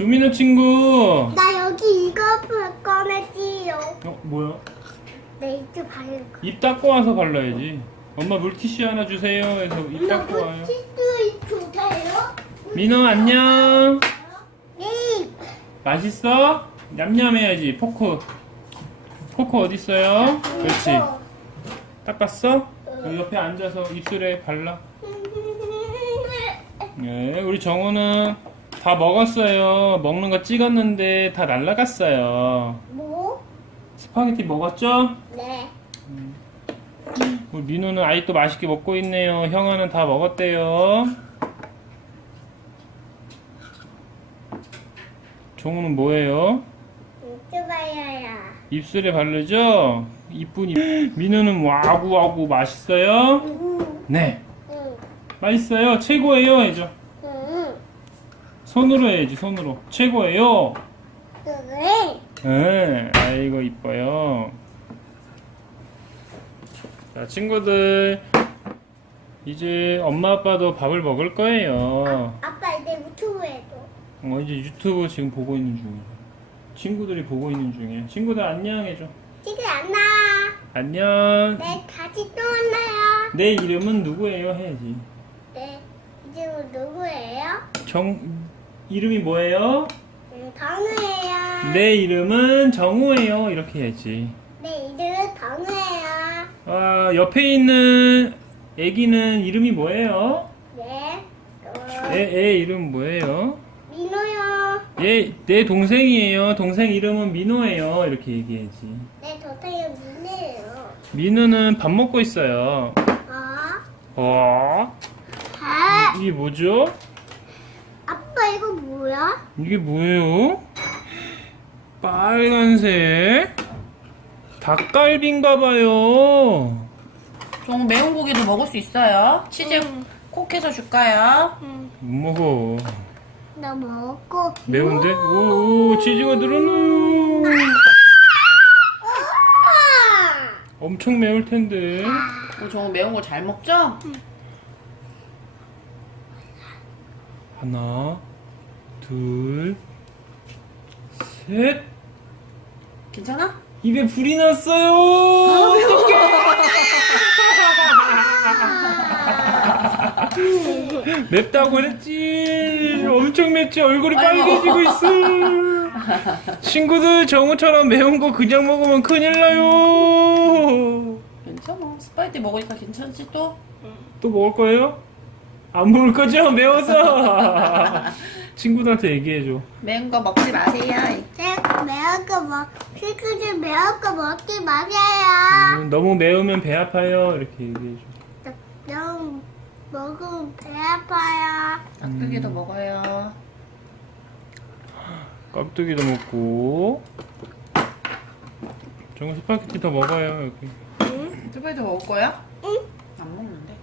주민호 친구. 나 여기 이거 꺼내지요. 어 뭐야? 네, 이제 바를 거. 입 닦고 와서 발라야지. 엄마 물티슈 하나 주세요. 해서 입 엄마 닦고 와요. 물티슈 주세요. 민호 안녕. 네. 맛있어? 냠냠 해야지. 포크. 포크 어디 있어요? 그렇지. 닦았어? 여기 옆에 앉아서 입술에 발라. 네, 우리 정우는 다 먹었어요. 먹는 거 찍었는데 다 날라갔어요. 뭐? 스파게티 먹었죠? 네. 우리 민우는 아직도 맛있게 먹고 있네요. 형아는 다 먹었대요. 정우는 뭐예요? 유튜버야. 입술에 바르죠? 이쁜 입. 민우는 와구와구 맛있어요? 응. 네. 응. 맛있어요. 최고예요. 해줘. 응. 손으로 해야지, 손으로. 최고예요. 그래. 네. 아이고, 이뻐요. 자, 친구들. 이제 엄마 아빠도 밥을 먹을 거예요. 아빠 이제 유튜브 해줘. 어, 이제 유튜브 지금 보고 있는 중이에요. 친구들이 보고 있는 중이에요. 친구들 안녕 해줘. 지금 안 나. 안녕. 네, 다시 또 만나요. 내 이름은 누구예요? 해야지. 네. 이름은 누구예요? 정, 이름이 뭐예요? 음, 건우예요. 내 이름은 정우예요. 이렇게 해야지. 네, 이름은 건우예요. 아, 옆에 있는 애기는 이름이 뭐예요? 네. 어, 애, 애 이름 뭐예요? 민호요. 얘, 내 동생이에요. 동생 이름은 민호예요. 이렇게 얘기해야지. 네, 도태는 민호예요. 민호는 밥 먹고 있어요. 아? 어? 아? 이게 뭐죠? 아빠 이거 뭐야? 이게 뭐예요? 빨간색 닭갈비인가 봐요. 좀 매운 고기도 먹을 수 있어요. 치즈 음. 콕 해서 줄까요? 응. 못 먹어. 나 먹고. 매운데? 오, 오 치즈가 들어노. 아! 엄청 매울 텐데. 어, 저 매운 거 잘 먹죠? 하나, 둘, 셋. 괜찮아? 입에 불이 났어요. 맵다고 그랬지. 엄청 맵지. 얼굴이. 빨개지고 있어. 친구들 정우처럼 매운 거 그냥 먹으면 큰일 나요. 괜찮아. 스파이티 먹으니까 괜찮지 또? 또 먹을 거예요? 안 먹을 거죠? 매워서. 친구들한테 얘기해줘. 매운 거 먹지 마세요. 매운 거 먹, 친구들 매운 거 먹지 마세요. 음, 너무 매우면 배 아파요. 이렇게 얘기해줘. 너무 먹으면 배 아파요. 깍두기도 음. 먹어요. 깍두기도 먹고. 정우 스파게티 더 먹어요. 여기. 스파이티 먹을 거야? 응. 안 먹는데.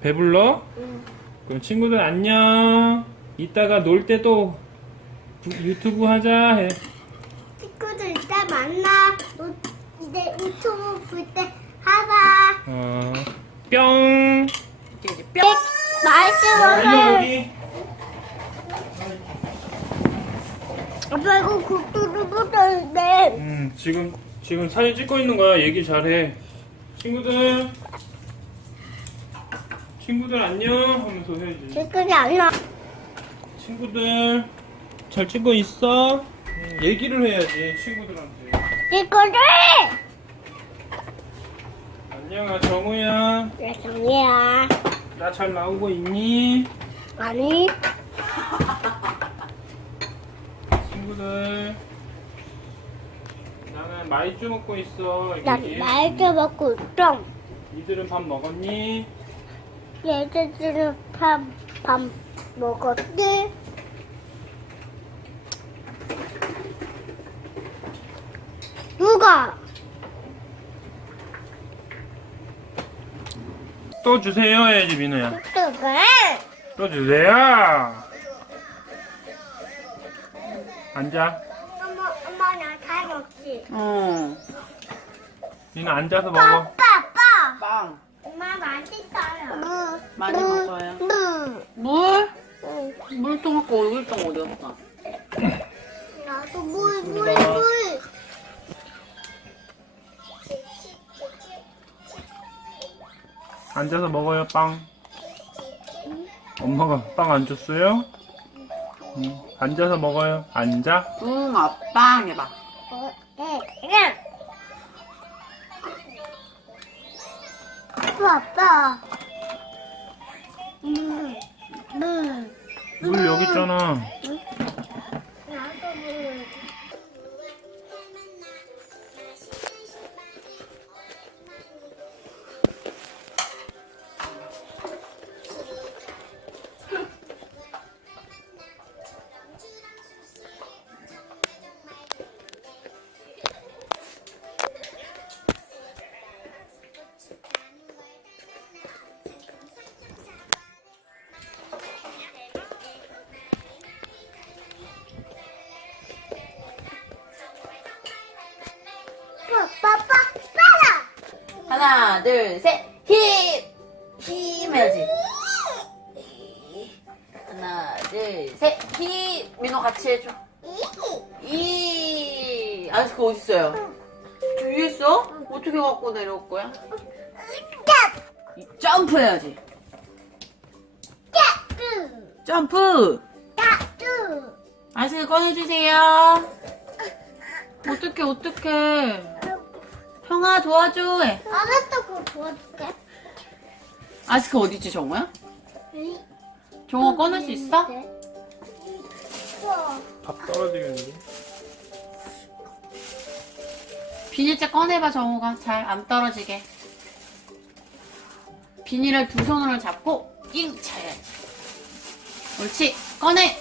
배불러? 응. 그럼 친구들 안녕. 이따가 놀 때 또 유튜브 하자 해. 친구들 이따 만나. 너 이제 유튜브 볼 때 하자. 어, 뿅. 이제 이제 네. 뿅! 맛있게 여기 먹어. 여기. 아빠 이거 국도를 묻었는데. 음, 지금 지금 사진 찍고 있는 거야. 얘기 잘해. 친구들. 친구들 안녕 하면서 해야지. 친구들 안 나. 친구들 잘 찍고 있어? 음, 얘기를 해야지 친구들한테. 친구들! 안녕아 정우야. 내 정이야. 나 잘 나오고 있니? 아니. 친구들. 나는 마이쮸 먹고 있어. 나 여기. 말도 먹고 있어. 니들은 밥 먹었니? 얘들은 밥, 밥 먹었지? 누가? 또 주세요 해야지 민우야. 누가? 또 주세요. 앉아. 엄마, 엄마 나잘 먹지? 응. 민우 앉아서 먹어. 아빠, 아빠! 빵. 엄마 맛있어요. 많이 먹어요. 응. 물? 응. 물통 갖고 얼굴통 어디 갔어? 물, 물, 알겠습니다. 물. 앉아서 먹어요, 빵. 엄마가 빵 안 줬어요? 응. 앉아서 먹어요. 앉아. 응, 아빠 해봐. 어, 네, 네. 아빠, 아빠. 물, 물. 물 여기 있잖아. 둘, 셋, 힘! 힘 해야지. 하나, 둘, 셋, 힘! 민호 같이 해줘. 이 아이스크 어디 있어요? 저 위에 있어? 어떻게 갖고 내려올 거야? 이- 점프 해야지. 점프! 따뚜. 아이스크 꺼내주세요. 어떡해, 어떡해. 형아, 도와줘. 해. 알았어, 그거 도와줄게. 아이스크 어디 있지, 정우야? 정우가 꺼낼 수 있어? 있어. 밥 떨어지겠는데? 비닐째 꺼내봐 정우가 잘 안 떨어지게 비닐을 두 손으로 잡고 낑 차야지 옳지 꺼내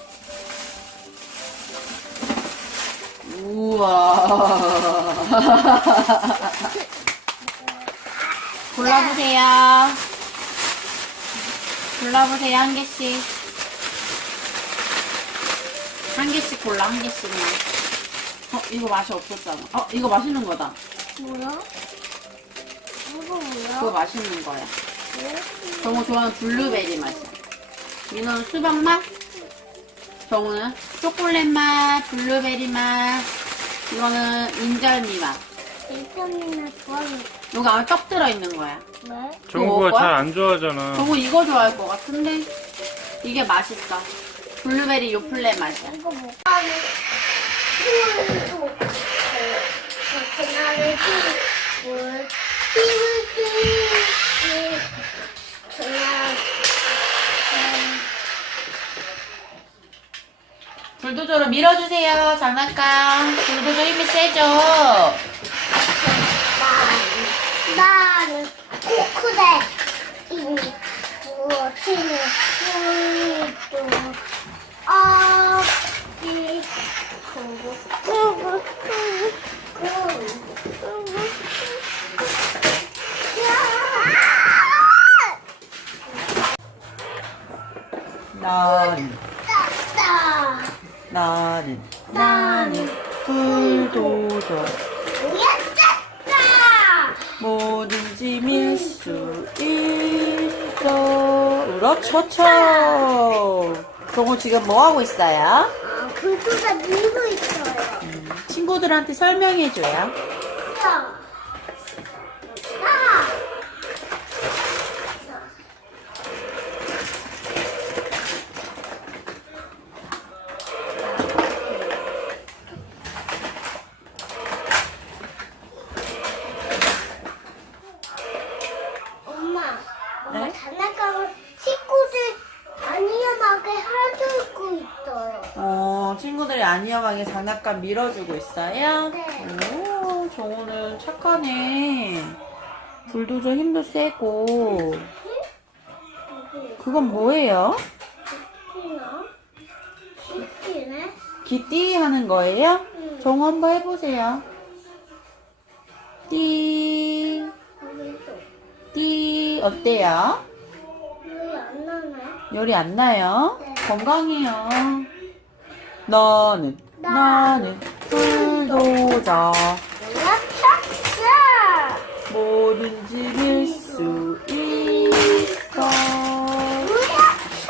우와 골라보세요 골라보세요 한 개씩 한 개씩 골라 한 개씩만 어 이거 맛이 없었잖아 어 이거 맛있는 거다 뭐야? 이거 그거 뭐야? 맛있는 거야. 정우 좋아하는 블루베리 맛이야. 민호는 수박 맛, 정우는 초콜릿 맛, 블루베리 맛, 이거는 인절미 맛. 일편이나 좋아하는 이거 안에 떡 들어있는 거야. 왜? 먹을 정구가 거야? 잘 안 좋아하잖아. 정우 이거 좋아할 것 같은데 이게 맛있어. 블루베리 요플레 맛이야. 이거 뭐? 그냥, 불도저로 밀어주세요. 장난감. 불도저 힘이 세죠. 나, 나는 코크대, 이, 무엇이니, 아, 이, 구구, 구구, 구구, 구구, 나는 따따, 나는 나는 불도저. 야따따. 뭐든지 밀 수 으라차차. 정우 지금 뭐 하고 있어요? 아, 불도가 밀고 있어요. 친구들한테 설명해줘요. 자, 아, 엄마, 엄마 네? 장난감을 식구들 안 위험하게 해주고 있어요. 어, 위험하게 장난감 밀어주고 있어요? 네. 오, 정우는 착하네. 불도저 힘도 세고. 그건 뭐예요? 기띠 하는 거예요? 응. 정우 한번 해보세요. 띠, 띠, 어때요? 열이 안 나요? 네. 건강해요. 너는, 나는 불도저. 뭐든지 밀 수 있어. 뭐야? 차!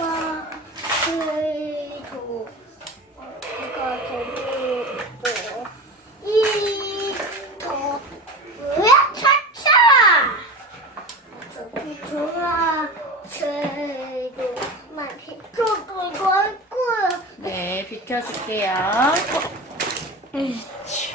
와, 그래도 비켜줄게요. 친